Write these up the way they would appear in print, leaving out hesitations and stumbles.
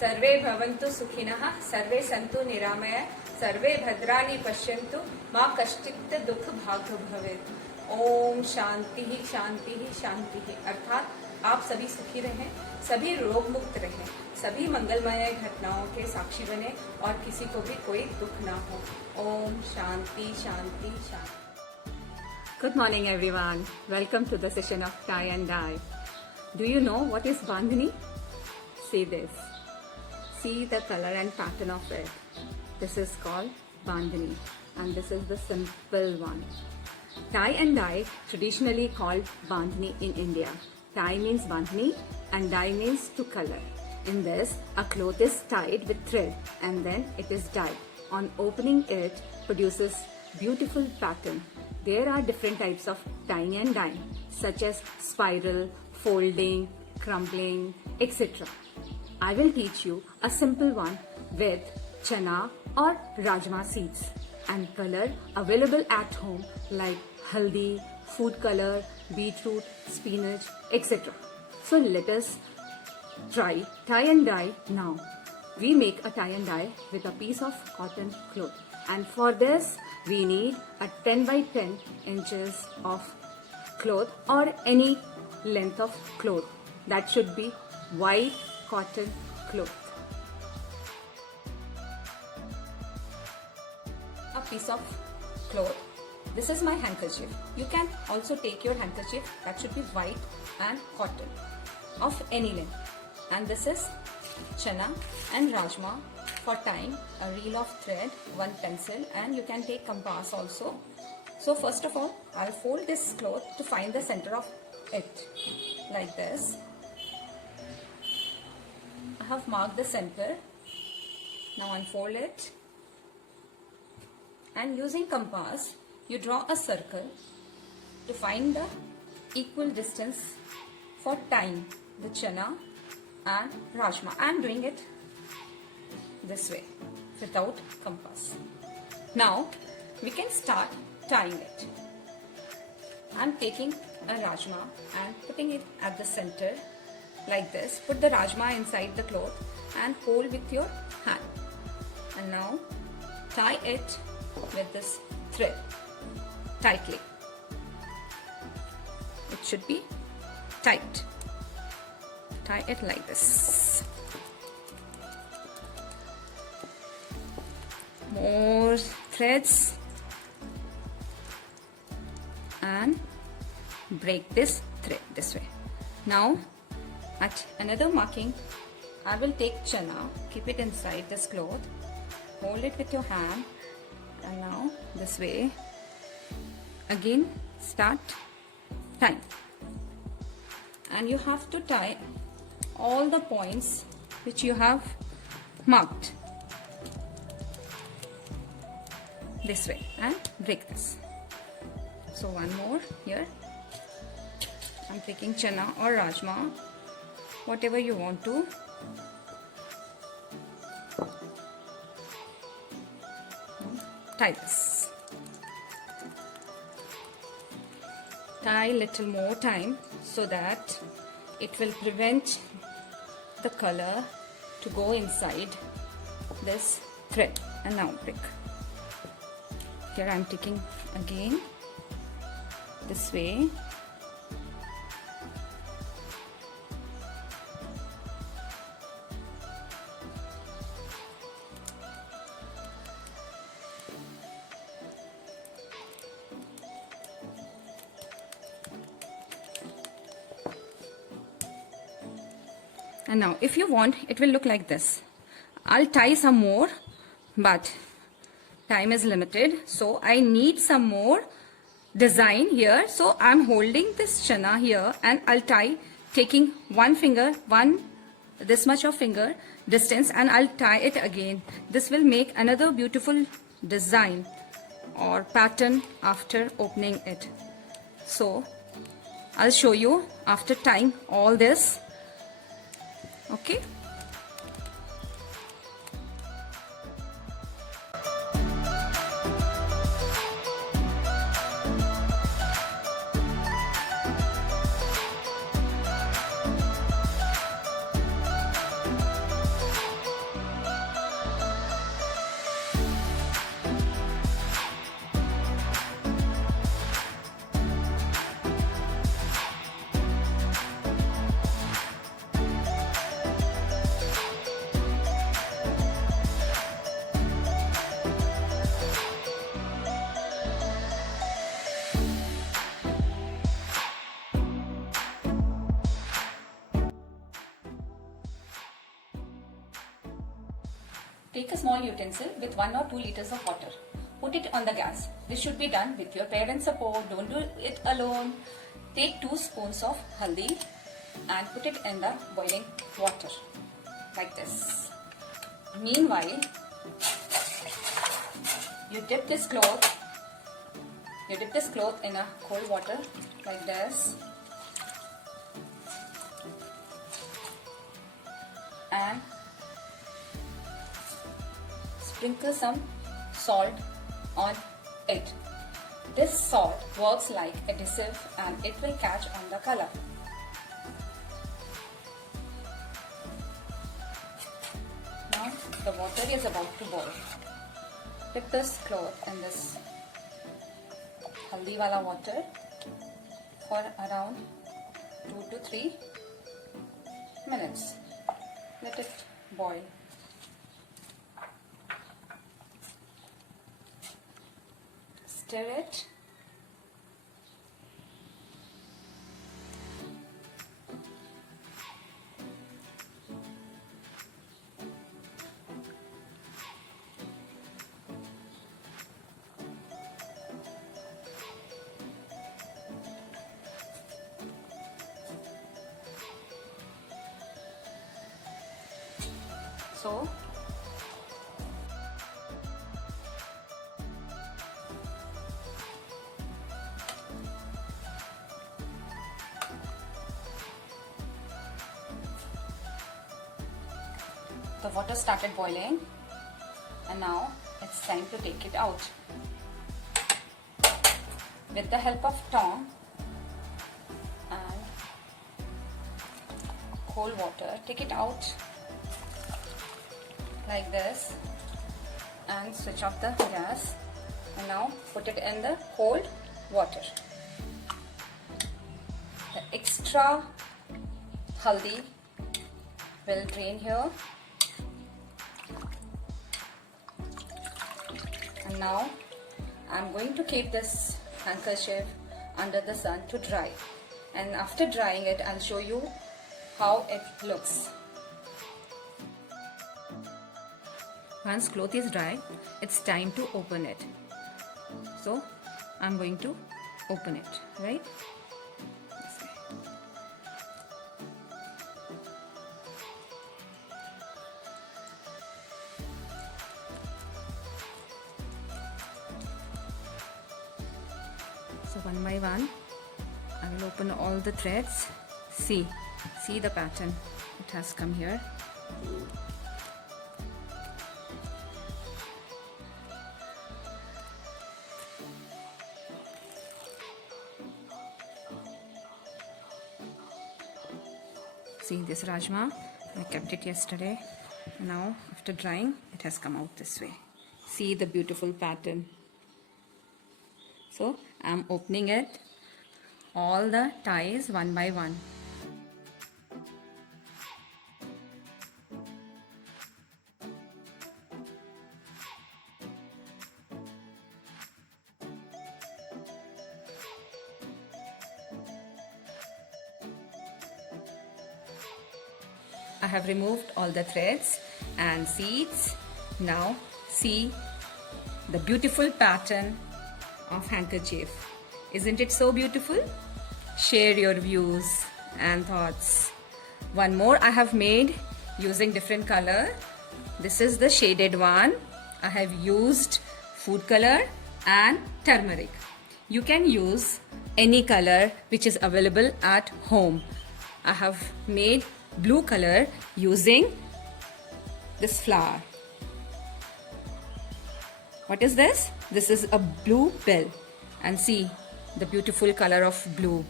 सर्वे भवन्तु सुखिनः, सर्वे सन्तु निरामय, सर्वे भद्राणि पश्यन्तु, मां कश्चित् दुख भाग भवेत्। ओम शांति ही शांति ही शांति ही। अर्थात आप सभी सुखी रहें, सभी रोग मुक्त रहें, सभी मंगलमय घटनाओं के साक्षी बने और किसी को भी कोई दुख ना हो। ओम शांति शांति शांति। Good morning everyone. Welcome to the session of Tie and Dye. Do you know what is Bandhani? See this. See the color and pattern of it. This is called Bandhani and this is the simple one. Tie and dye, traditionally called Bandhani in India. Tie means Bandhani and dye means to color. In this, a cloth is tied with thread and then it is dyed. On opening it, produces beautiful pattern. There are different types of tying and dyeing, such as spiral, folding, crumpling, etc. I will teach you a simple one with chana or rajma seeds and color available at home like haldi, food color, beetroot, spinach, etc. So let us try tie and dye now. We make a tie and dye with a piece of cotton cloth, and for this we need a 10 by 10 inches of cloth or any length of cloth. That should be white cotton cloth. A piece of cloth. This is my handkerchief. You can also take your handkerchief that should be white and cotton of any length. And this is chana and rajma for tying, a reel of thread, one pencil, and you can take compass also. So first of all, I'll fold this cloth to find the center of it like this. I have marked the center. Now unfold it, and using compass you draw a circle to find the equal distance for tying the chana and rajma. I am doing it this way without compass. Now we can start tying it. I am taking a rajma and putting it at the center like this. Put the rajma inside the cloth and hold with your hand. And now tie it with this thread tightly. It should be tight. Tie it like this. More threads and break this thread this way. Now at another marking, I will take chana, keep it inside this cloth, hold it with your hand, and now this way again start tying. And you have to tie all the points which you have marked this way and break this. So one more here. I'm taking chana or rajma, whatever you want to. Tie this. Tie little more time so that it will prevent the color to go inside this thread. And now break. Here I am taking again this way. And now if you want, it will look like this. I'll tie some more, but time is limited, so I need some more design here. So I'm holding this chana here and I'll tie, taking one finger, this much of finger distance, and I'll tie it again. This will make another beautiful design or pattern after opening it. So I'll show you after tying all this. Okay. Take a small utensil with 1 or 2 liters of water. Put it on the gas. This should be done with your parents' support. Don't do it alone. Take 2 spoons of haldi and put it in the boiling water like this. Meanwhile, you dip this cloth in a cold water like this, and sprinkle some salt on it. This salt works like adhesive and it will catch on the color. Now the water is about to boil. Dip this cloth in this haldi wala water for around 2 to 3 minutes. Let it boil. Stir it. So the water started boiling, and now it's time to take it out. With the help of tongue and cold water, take it out like this and switch off the gas, and now put it in the cold water. The extra haldi will drain here, and now I'm going to keep this handkerchief under the sun to dry, and after drying it I'll show you how it looks. Once cloth is dry, it's time to open it. So I'm going to open it, right? This way. So one by one, I will open all the threads. See the pattern. It has come here. See this Rajma, I kept it yesterday. Now after drying, it has come out this way. See the beautiful pattern. So I'm opening it, all the ties one by one. I have removed all the threads and seeds. Now see the beautiful pattern of handkerchief. Isn't it so beautiful? Share your views and thoughts. One more I have made using different color. This is the shaded one. I have used food color and turmeric. You can use any color which is available at home. I have made blue color using this flower. What is this? This is a blue bell, and see the beautiful color of blue,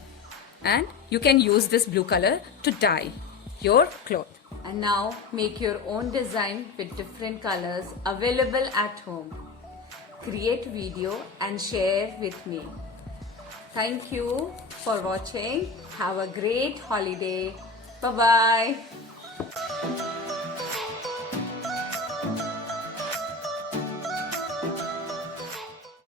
and you can use this blue color to dye your cloth. And now make your own design with different colors available at home. Create video and share with me. Thank you for watching. Have a great holiday. Bye-bye.